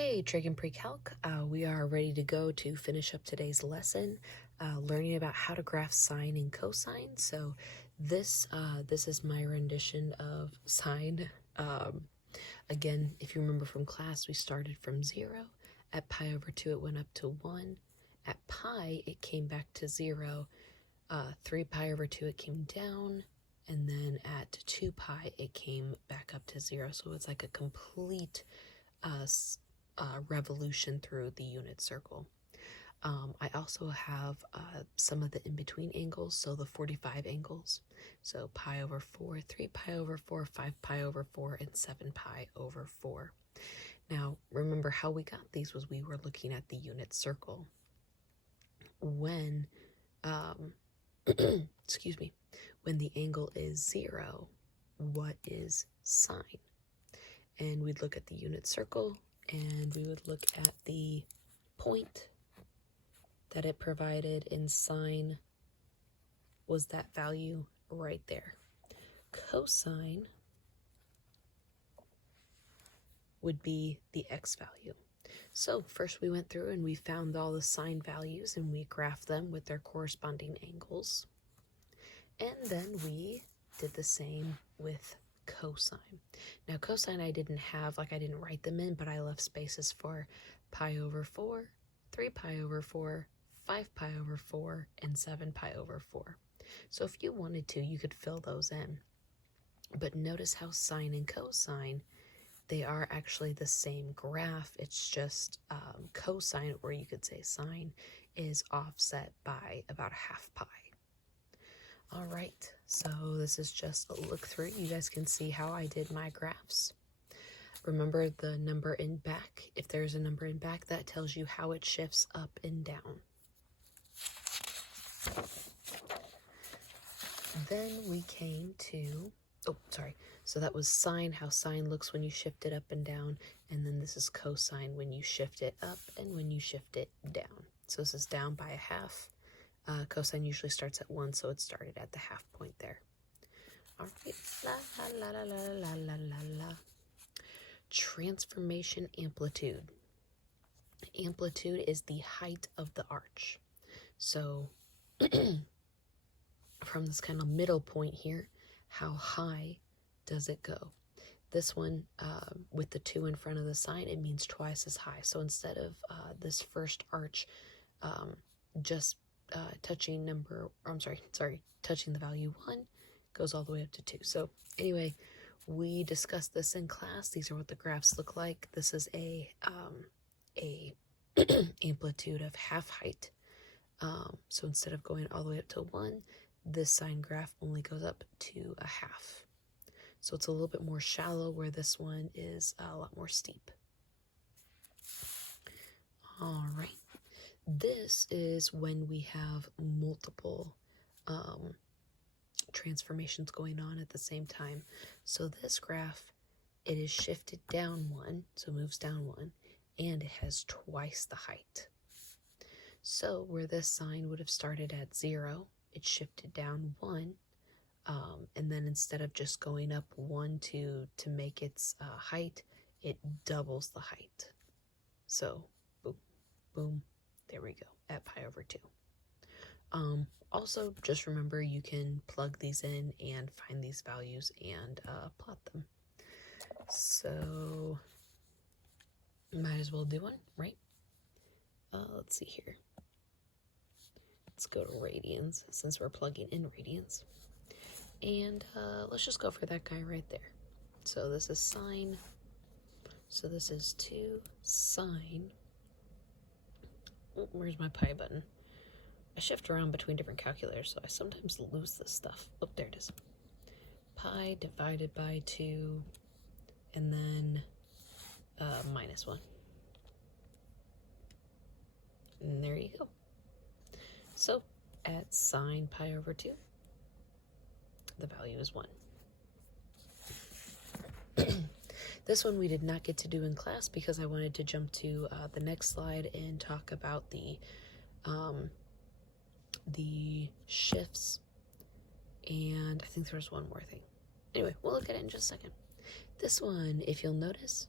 Hey, Trig&Pre-Calc. We are ready to go to finish up today's lesson, learning about how to graph sine and cosine. So this is my rendition of sine. Again, if you remember from class, we started from 0. At pi over 2, it went up to 1. At pi, it came back to 0. 3 pi over 2, it came down. And then at 2 pi, it came back up to 0. So it's like a complete revolution through the unit circle. I also have some of the in-between angles, so the 45 angles. So pi over 4, 3 pi over 4, 5 pi over 4, and 7 pi over 4. Now, remember how we got these was we were looking at the unit circle. When, excuse me, when the angle is 0, what is sine? And we'd look at the unit circle, and we would look at the point that it provided in sine was that value right there. Cosine would be the x value. So first we went through and we found all the sine values and we graphed them with their corresponding angles. And then we did the same with cosine. Now cosine I didn't write them in, but I left spaces for pi over 4, 3 pi over 4, 5 pi over 4, and 7 pi over 4. So if you wanted to, you could fill those in. But notice how sine and cosine, they are actually the same graph. It's just cosine, or you could say sine, is offset by about half pi. All right, so this is just a look through. You guys can see how I did my graphs. Remember the number in back. If there's a number in back, that tells you how it shifts up and down. Then we came to, so that was sine, how sine looks when you shift it up and down, and then this is cosine when you shift it up and when you shift it down. So this is down by a half. Cosine usually starts at 1, so it started at the half point there. All right, la la la la la la la la. Transformation amplitude. Amplitude is the height of the arch. So from this kind of middle point here, how high does it go? This one, with the 2 in front of the sign, it means twice as high. So instead of this first arch just touching the value 1, goes all the way up to 2. So anyway, we discussed this in class. These are what the graphs look like. This is a amplitude of half height. So instead of going all the way up to 1, this sine graph only goes up to a half. So it's a little bit more shallow, where this one is a lot more steep. All right. This is when we have multiple transformations going on at the same time. So this graph, it is shifted down 1, so it moves down 1, and it has twice the height. So where this sine would have started at 0, it shifted down 1, and then instead of just going up 1 to make its height, it doubles the height. So boom, boom, there we go, at pi over 2. Also, just remember you can plug these in and find these values and plot them. So might as well do one, right? Let's see here. Let's go to radians, since we're plugging in radians. And let's just go for that guy right there. So this is sine. So this is 2 sine. Oh, where's my pi button? I shift around between different calculators, so I sometimes lose this stuff. Oh, there it is. Pi divided by 2, and then minus 1. And there you go. So at sine pi over 2, the value is 1. This one we did not get to do in class because I wanted to jump to the next slide and talk about the shifts, and I think there's one more thing. Anyway, we'll look at it in just a second. This one, if you'll notice,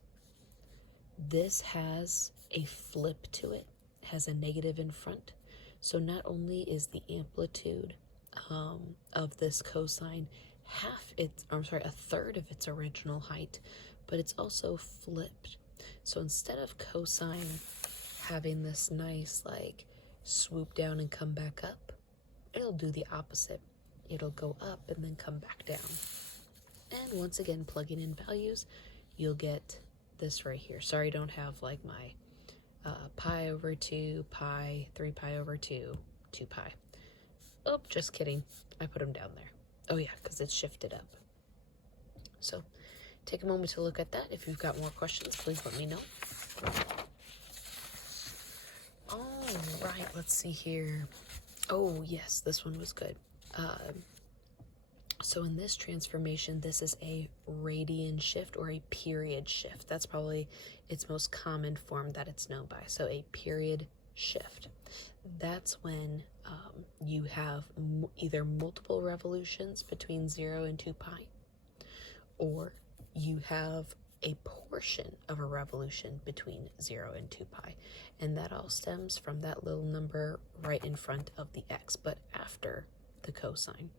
this has a flip to it, has a negative in front. So not only is the amplitude of this cosine a third of its original height, but it's also flipped. So instead of cosine having this nice like swoop down and come back up, it'll do the opposite. It'll go up and then come back down. And once again, plugging in values, you'll get this right here. Sorry, I don't have like my pi over 2, pi, 3 pi over 2, 2 pi. Oh, just kidding. I put them down there. Oh yeah, because it's shifted up. So take a moment to look at that. If you've got more questions, please let me know. All right, let's see here. Oh yes, this one was good. So in this transformation, this is a radian shift or a period shift. That's probably its most common form that it's known by. So a period shift. That's when you have either multiple revolutions between 0 and 2 pi, or you have a portion of a revolution between 0 and 2 pi. And that all stems from that little number right in front of the x, but after the cosine.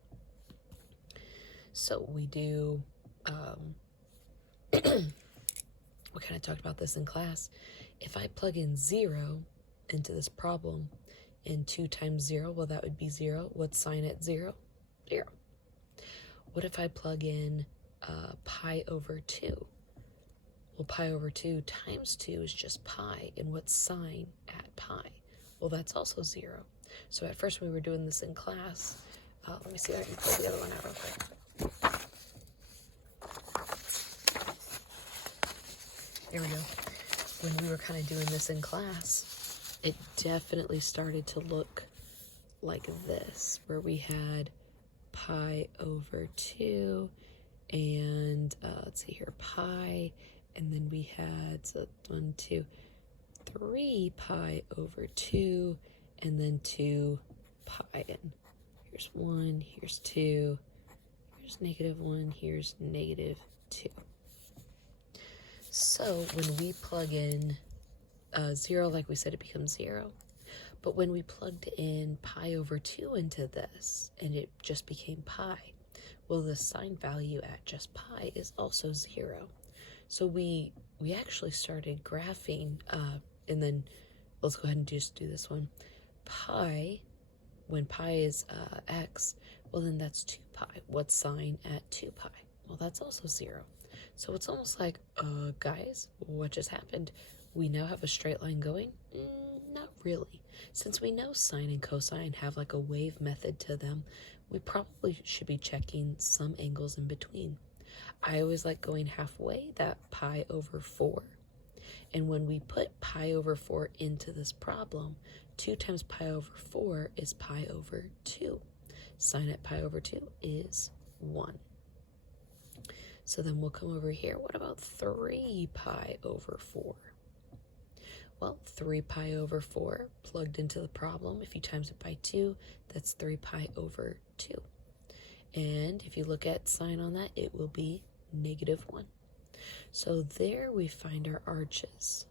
So we do, we kind of talked about this in class. If I plug in 0 into this problem, and 2 times 0, well, that would be 0. What's sine at 0? 0. What if I plug in pi over 2? Well, pi over 2 times 2 is just pi, and what's sine at pi? Well, that's also 0. So at first when we were doing this in class, let me see if I can pull the other one out real quick. There we go. When we were kind of doing this in class, it definitely started to look like this, where we had pi over 2 and let's see here, pi, and then we had 1, 2, 3 pi over 2, and then 2 pi. And here's 1, here's 2, here's -1, here's -2. So when we plug in 0, like we said, it becomes 0. But when we plugged in pi over 2 into this, and it just became pi, well, the sine value at just pi is also 0. So we actually started graphing, and then let's go ahead and just do this one. Pi, when pi is x, well, then that's 2 pi. What's sine at 2 pi? Well, that's also 0. So it's almost like, guys, what just happened? We now have a straight line going? Not really. Since we know sine and cosine have like a wave method to them, we probably should be checking some angles in between. I always like going halfway, that pi over 4. And when we put pi over 4 into this problem, 2 times pi over 4 is pi over 2. Sine at pi over 2 is 1. So then we'll come over here. What about 3 pi over 4? Well, 3 pi over 4 plugged into the problem. If you times it by 2, that's 3 pi over 2. And if you look at sine on that, it will be -1. So there we find our arches.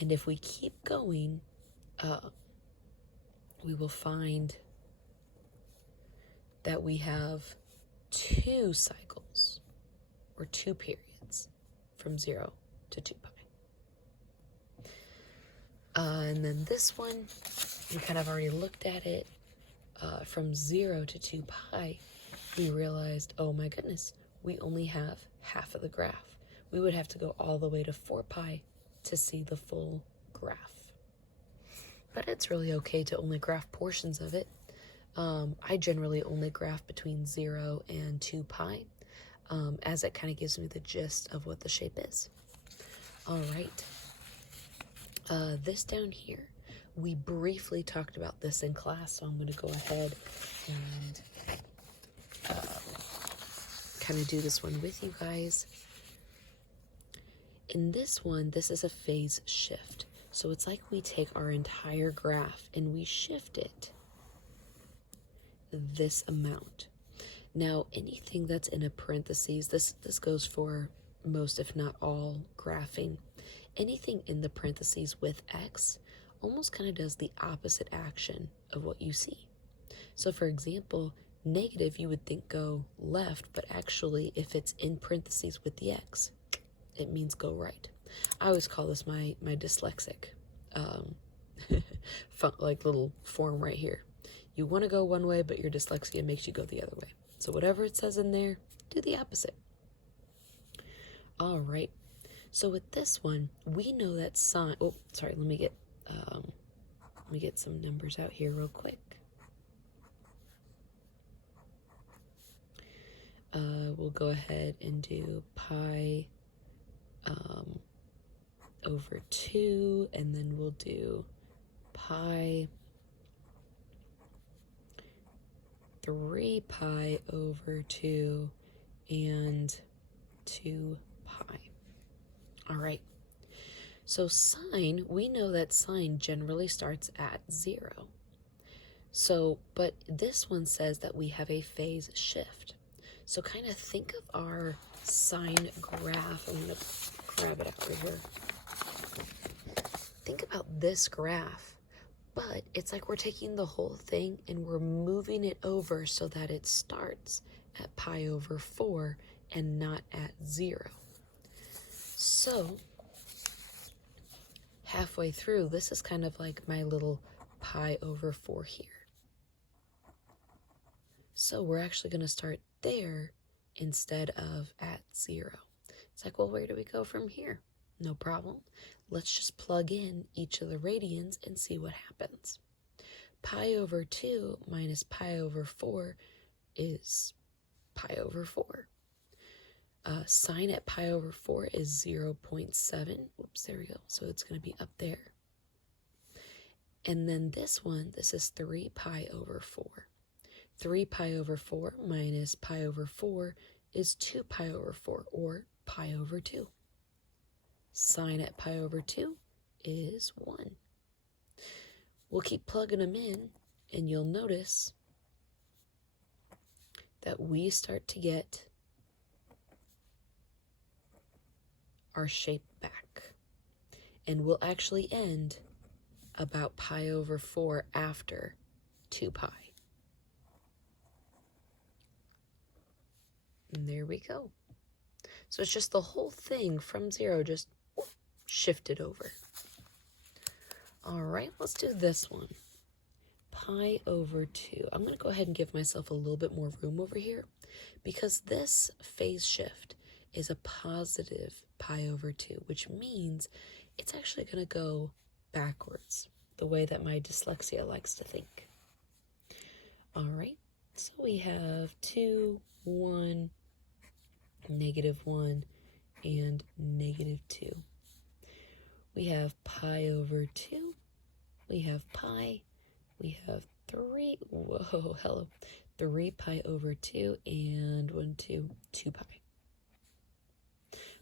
And if we keep going, we will find that we have 2 cycles, or 2 periods, from 0 to 2 pi. And then this one, we kind of already looked at it. From 0 to 2 pi, we realized, oh my goodness, we only have half of the graph. We would have to go all the way to 4 pi to see the full graph. But it's really okay to only graph portions of it. I generally only graph between 0 and 2 pi, as it kind of gives me the gist of what the shape is. All right. This down here, we briefly talked about this in class, so I'm going to go ahead and kind of do this one with you guys. In this one, this is a phase shift. So it's like we take our entire graph and we shift it this amount. Now, anything that's in a parentheses, this goes for most, if not all, graphing. anything in the parentheses with x almost kind of does the opposite action of what you see. So for example, negative you would think go left, but actually if it's in parentheses with the x, it means go right. I always call this my dyslexic like little form right here. You want to go one way, but your dyslexia makes you go the other way. So whatever it says in there, do the opposite. All right. So with this one, we know that sine. Oh, sorry. Let me get some numbers out here real quick. We'll go ahead and do pi over 2, and then we'll do pi 3 pi over 2 and 2 pi. All right. So sine, we know that sine generally starts at 0. So, but this one says that we have a phase shift. So kind of think of our sine graph. I'm going to grab it out right here. Think about this graph, but it's like we're taking the whole thing and we're moving it over so that it starts at pi over 4 and not at 0. So halfway through, this is kind of like my little pi over 4 here. So we're actually going to start there instead of at 0. It's like, well, where do we go from here? No problem. Let's just plug in each of the radians and see what happens. Pi over 2 minus pi over 4 is pi over 4. Sine at pi over 4 is 0.7. Oops, there we go. So it's going to be up there. And then this one, this is 3 pi over 4. 3 pi over 4 minus pi over 4 is 2 pi over 4, or pi over 2. Sine at pi over 2 is 1. We'll keep plugging them in, and you'll notice that we start to get our shape back. And we'll actually end about pi over 4 after 2 pi. And there we go. So it's just the whole thing from 0 just shifted over. All right, let's do this one. Pi over 2. I'm going to go ahead and give myself a little bit more room over here because this phase shift is a positive pi over 2, which means it's actually going to go backwards, the way that my dyslexia likes to think. All right, so we have 2, 1, -1, and -2. We have pi over 2. We have pi. We have 3. Whoa, hello. 3 pi over 2 and 2 pi.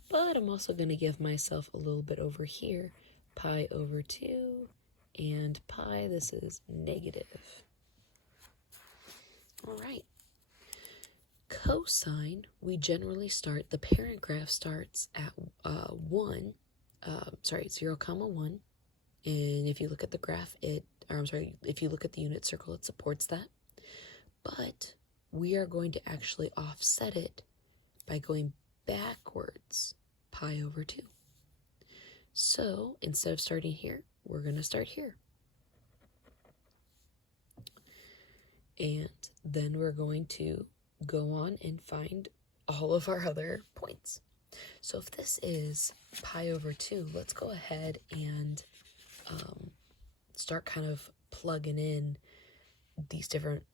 But I'm also going to give myself a little bit over here. Pi over 2 and pi. This is negative. All right. Cosine, we generally start, the parent graph starts at 0, 1. And if you look at the graph, if you look at the unit circle, it supports that. But we are going to actually offset it by going backwards pi over 2. So instead of starting here, we're going to start here. And then we're going to go on and find all of our other points. So if this is pi over 2, let's go ahead and start kind of plugging in these different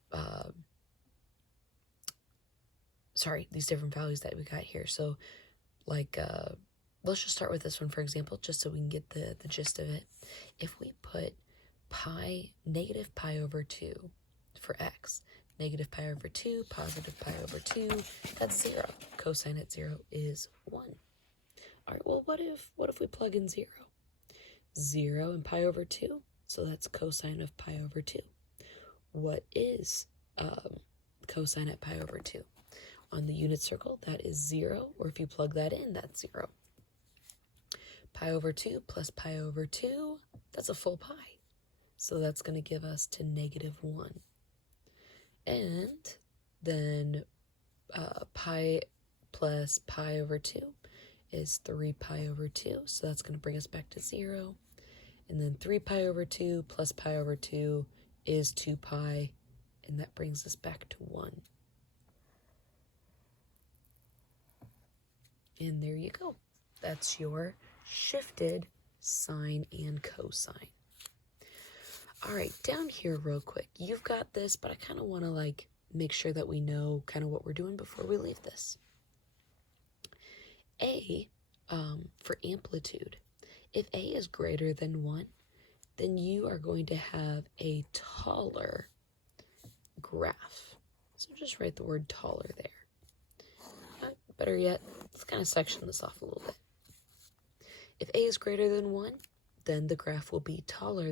these different values that we got here. So like let's just start with this one, for example, just so we can get the gist of it. If we put negative pi over 2 for x, negative pi over 2, positive pi over 2, that's 0. Cosine at 0 is 1. All right, well, what if we plug in 0? 0 and pi over 2, so that's cosine of pi over 2. What is cosine at pi over 2? On the unit circle, that is 0, or if you plug that in, that's 0. Pi over 2 plus pi over 2, that's a full pi. So that's going to give us to -1. And then pi plus pi over 2 is 3 pi over 2. So that's going to bring us back to 0. And then 3 pi over 2 plus pi over 2 is 2 pi. And that brings us back to 1. And there you go. That's your shifted sine and cosine. All right, down here real quick. You've got this, but I kind of want to make sure that we know kind of what we're doing before we leave this. A, for amplitude. If A is greater than 1, then you are going to have a taller graph. So just write the word taller there. Better yet, let's kind of section this off a little bit. If A is greater than 1, then the graph will be taller